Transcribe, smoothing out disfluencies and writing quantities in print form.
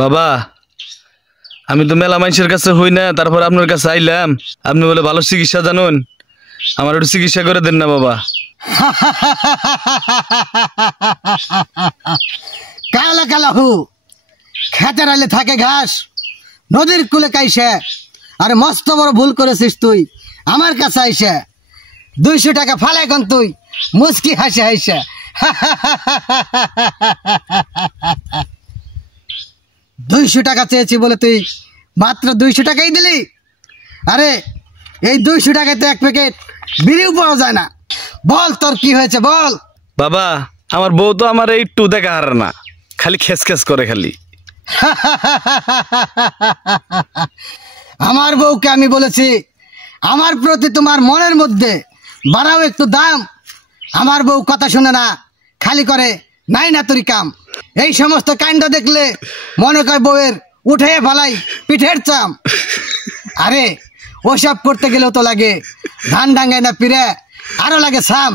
বাবা আমি তো মেলা মানুষের কাছে হই না, তারপর আপনার কাছে আইলাম। আপনি বলে ভালো চিকিৎসা জানুন, আমার একটু চিকিৎসা করে দেন না বাবা। কালা কালা হু খেতের আলে থাকে ঘাস, নদীর কুলে কাইসে। আর মস্ত বড় ভুল করেছিস তুই আমার কাছে আইসে। 200 টাকা ফালাই কন তুই মুচকি হাসে হাসে। 200 টাকা চেয়েছি বলে তুই মাত্র 200 টাকাই দিলি? আরে এই 200 টাকায় তো এক প্যাকেট বিড়িও পাওয়া যায় না। বল তোর কি হয়েছে বল। বাবা আমার বউ তো আমার একটু দেখা হার না, খালি খেস খেস করে খালি। আমার বউকে আমি বলেছি আমার প্রতি তোমার মনের মধ্যে বাড়াও একটু দাম। আমার বউ কথা শুনে না, খালি করে নাই না তোর কাম। এই সমস্ত কাণ্ড দেখলে মনে কয় বউয়ের উঠে ফালাই পিঠের চাম। আরে ওসব করতে গেলেও তো লাগে ধান ডাঙ্গায় না পিড়ে, আরো লাগে সাম।